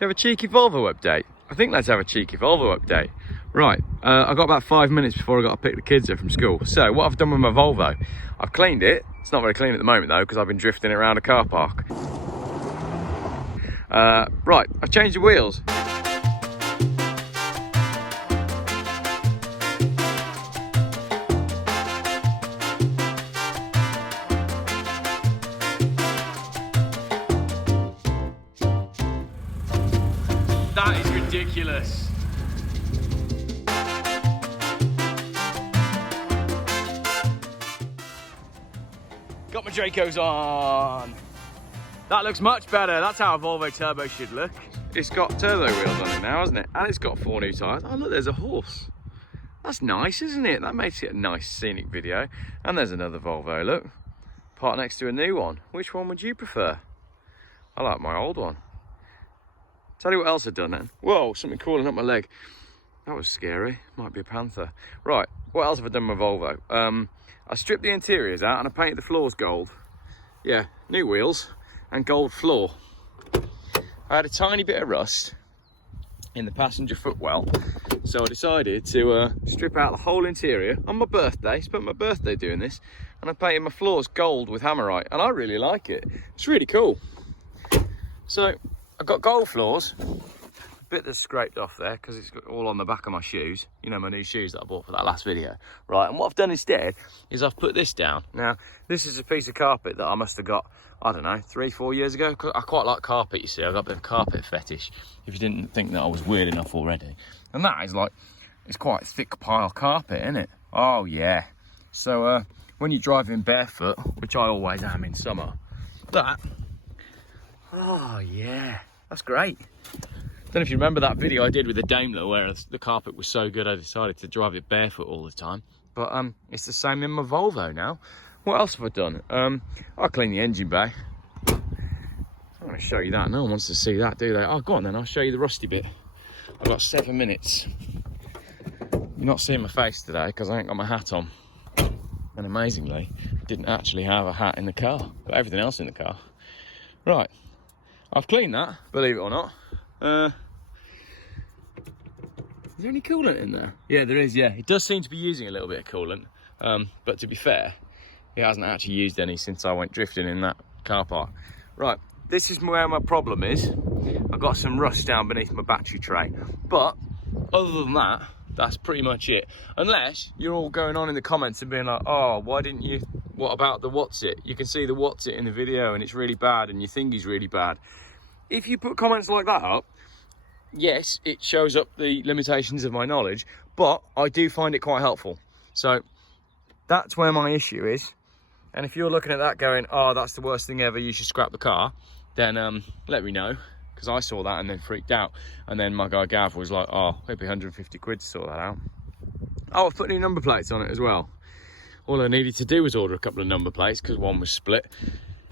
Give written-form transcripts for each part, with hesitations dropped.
Should we have a cheeky Volvo update? I think let's have a cheeky Volvo update. Right, I've got about 5 minutes before I got to pick the kids up from school. So what I've done with my Volvo, I've cleaned it. It's not very clean at the moment though, because I've been drifting it around a car park. Right, I've changed the wheels. That is ridiculous. Got my Dracos on. That looks much better. That's how a Volvo Turbo should look. It's got turbo wheels on it now, hasn't it? And it's got 4 new tyres. Oh look, there's a horse. That's nice, isn't it? That makes it a nice scenic video. And there's another Volvo, look. Parked next to a new one. Which one would you prefer? I like my old one. Tell you what else I've done then. Whoa, something crawling up my leg. That was scary. Might be a panther. Right, what else have I done with my Volvo? I stripped the interiors out and I painted the floors gold. Yeah, new wheels and gold floor. I had a tiny bit of rust in the passenger footwell, so I decided to strip out the whole interior on my birthday. Spent my birthday doing this, and I painted my floors gold with hammerite, and I really like it. It's really cool. So I've got gold floors. A bit that's scraped off there because it's all on the back of my shoes. You know, my new shoes that I bought for that last video. Right, and what I've done instead is I've put this down. Now, this is a piece of carpet that I must have got, I don't know, 3-4 years ago. I quite like carpet, you see. I've got a bit of carpet fetish, if you didn't think that I was weird enough already. And that is like, it's quite a thick pile carpet, isn't it? Oh, yeah. So, when you're driving barefoot, which I always am in summer, that, oh, yeah, that's great. Don't know if you remember that video I did with the Daimler where the carpet was so good I decided to drive it barefoot all the time. But it's the same in my Volvo now. What else have I done? I cleaned the engine bay. I'm going to show you that. No one wants to see that, do they? Oh, go on then, I'll show you the rusty bit. I've got 7 minutes. You're not seeing my face today because I ain't got my hat on. And amazingly, I didn't actually have a hat in the car. Got everything else in the car. Right, I've cleaned that, believe it or not. Is there any coolant in there? Yeah, there is, yeah. It does seem to be using a little bit of coolant. But to be fair, it hasn't actually used any since I went drifting in that car park. Right, this is where my problem is. I've got some rust down beneath my battery tray. But other than that, that's pretty much it. Unless you're all going on in the comments and being like, oh, why didn't you, what about the what's it? You can see the what's it in the video and it's really bad and your thingy's really bad. If you put comments like that up, yes, it shows up the limitations of my knowledge, but I do find it quite helpful. So that's where my issue is. And if you're looking at that going, oh, that's the worst thing ever, you should scrap the car, then let me know, because I saw that and then freaked out. And then my guy Gav was like, oh, it'd be 150 quid to sort that out. Oh, I've put new number plates on it as well. All I needed to do was order a couple of number plates because one was split.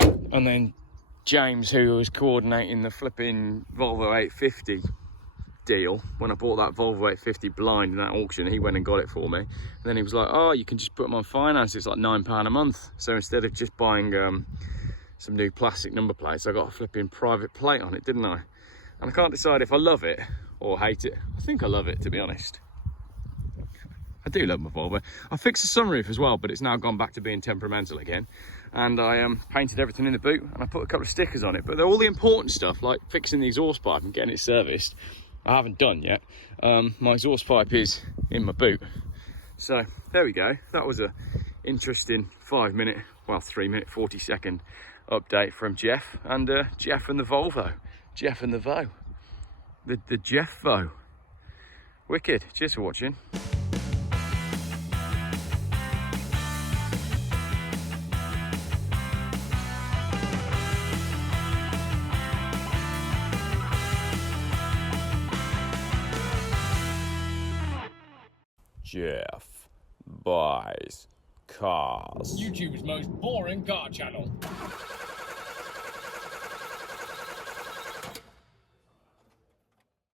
And then James, who was coordinating the flipping Volvo 850 deal, when I bought that Volvo 850 blind in that auction, he went and got it for me. And then he was like, oh, you can just put them on finance, it's like £9 a month. So instead of just buying some new plastic number plates, I got a flipping private plate on it, didn't I? And I can't decide if I love it or hate it. I think I love it, to be honest. I do love my Volvo. I fixed the sunroof as well, but it's now gone back to being temperamental again. And I painted everything in the boot and I put a couple of stickers on it. But all the important stuff, like fixing the exhaust pipe and getting it serviced, I haven't done yet. My exhaust pipe is in my boot. So there we go. That was a interesting 3 minute 40 second update from Jeff and Jeff and the Volvo. Jeff and the Vo. The Jeff Vo. Wicked. Cheers for watching. Jeff buys cars. YouTube's most boring car channel.